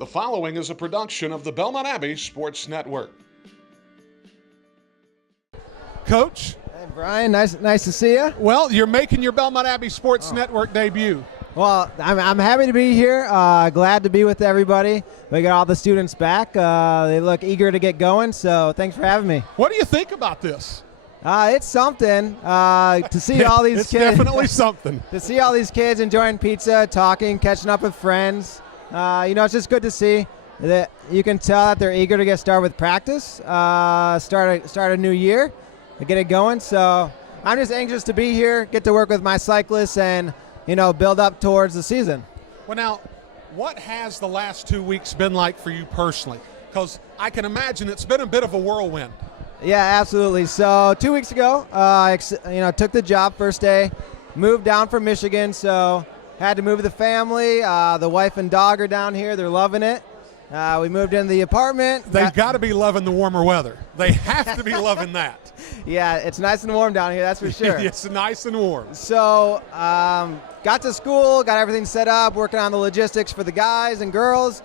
The following is a production of the Belmont Abbey Sports Network. Coach. Hey, Brian, nice to see you. Well, you're making your Belmont Abbey Sports Network debut. Well, I'm happy to be here. Glad to be with everybody. We got all the students back. They look eager to get going, so thanks for having me. What do you think about this? It's something to see all these it's kids. It's definitely something. To see all these kids enjoying pizza, talking, catching up with friends. It's just good to see that you can tell that they're eager to get started with practice, start a new year, get it going. So I'm just anxious to be here, get to work with my cyclists, and build up towards the season. Well, now, what has the last 2 weeks been like for you personally? Because I can imagine it's been a bit of a whirlwind. Yeah, absolutely. So 2 weeks ago, I took the job first day, moved down from Michigan, so had to move the family. The wife and dog are down here. They're loving it. We moved into the apartment. They've got to be loving the warmer weather. They have to be loving that. Yeah, it's nice and warm down here, that's for sure. It's nice and warm. So got to school, got everything set up, working on the logistics for the guys and girls.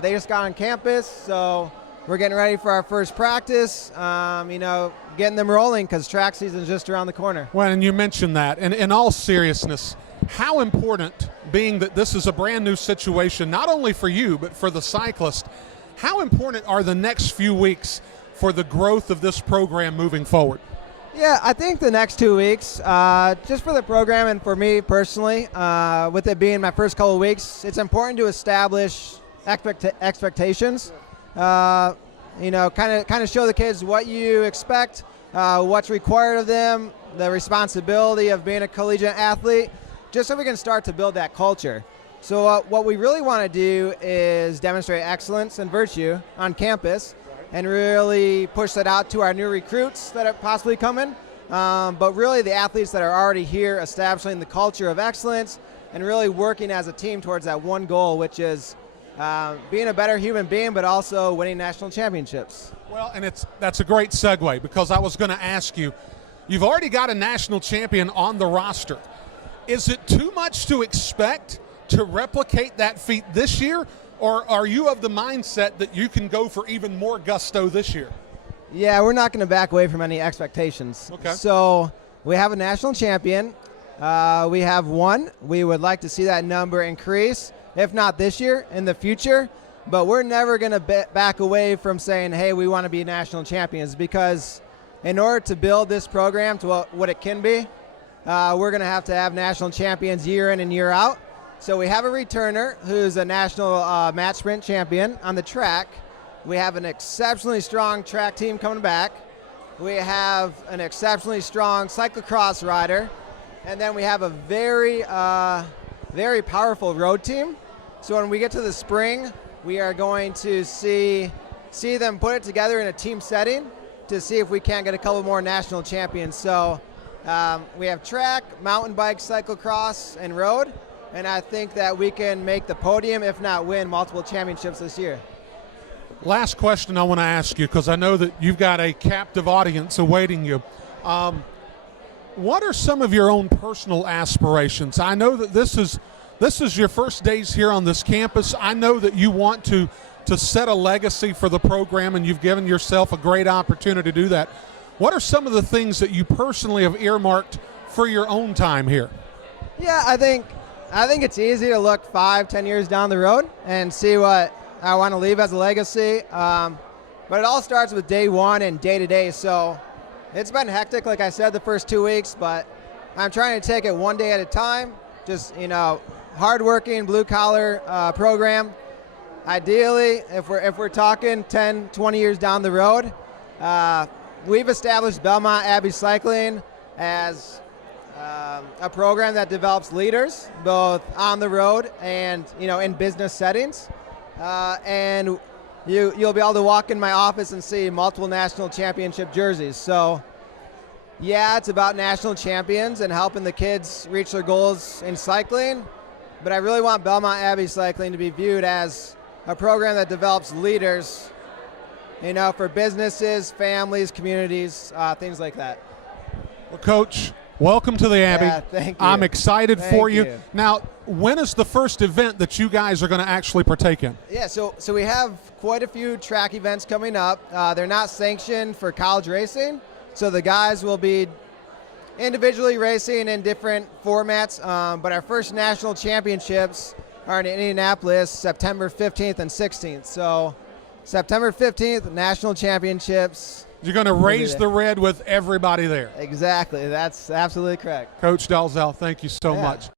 They just got on campus, so we're getting ready for our first practice, getting them rolling because track season is just around the corner. Well, and you mentioned that. And in all seriousness, how important, being that this is a brand new situation, not only for you, but for the cyclist, how important are the next few weeks for the growth of this program moving forward? Yeah, I think the next 2 weeks, just for the program and for me personally, with it being my first couple of weeks, it's important to establish expectations. Kind of show the kids what you expect, what's required of them, the responsibility of being a collegiate athlete, just so we can start to build that culture. So what we really want to do is demonstrate excellence and virtue on campus and really push that out to our new recruits that are possibly coming, but really the athletes that are already here, establishing the culture of excellence and really working as a team towards that one goal, which is being a better human being, but also winning national championships. Well, and that's a great segue, because I was going to ask you, you've already got a national champion on the roster. Is it too much to expect to replicate that feat this year, or are you of the mindset that you can go for even more gusto this year? Yeah, we're not going to back away from any expectations. Okay. So we have a national champion. We have one. We would like to see that number increase, if not this year, in the future. But we're never going to back away from saying, hey, we want to be national champions, because in order to build this program to what it can be, we're going to have national champions year in and year out. So we have a returner who's a national match sprint champion on the track. We have an exceptionally strong track team coming back. We have an exceptionally strong cyclocross rider. And then we have a very, very powerful road team. So when we get to the spring, we are going to see them put it together in a team setting to see if we can't get a couple more national champions. So we have track, mountain bike, cyclocross, and road. And I think that we can make the podium, if not win multiple championships this year. Last question I want to ask you, because I know that you've got a captive audience awaiting you. What are some of your own personal aspirations? I know that this is your first days here on this campus. I know that you want to set a legacy for the program, and you've given yourself a great opportunity to do that. What are some of the things that you personally have earmarked for your own time here? Yeah, I think it's easy to look 5-10 years down the road and see what I want to leave as a legacy. But it all starts with day one and day to day. So it's been hectic, like I said, the first 2 weeks, but I'm trying to take it one day at a time. Just, hardworking, blue-collar program. Ideally, if we're talking 10, 20 years down the road, we've established Belmont Abbey Cycling as a program that develops leaders, both on the road and in business settings. And you'll be able to walk in my office and see multiple national championship jerseys. So yeah, it's about national champions and helping the kids reach their goals in cycling, but I really want Belmont Abbey Cycling to be viewed as a program that develops leaders, for businesses, families, communities, things like that. Well, Coach, Welcome to the Abbey. Yeah, thank you. I'm excited for you. you. Now, when is the first event that you guys are going to actually partake in? Yeah, so we have quite a few track events coming up. They're not sanctioned for college racing, so the guys will be individually racing in different formats. But our first national championships are in Indianapolis, September 15th and 16th. So September 15th, national championships. You're going to raise the red with everybody there. Exactly. That's absolutely correct. Coach Dalzell, thank you so much.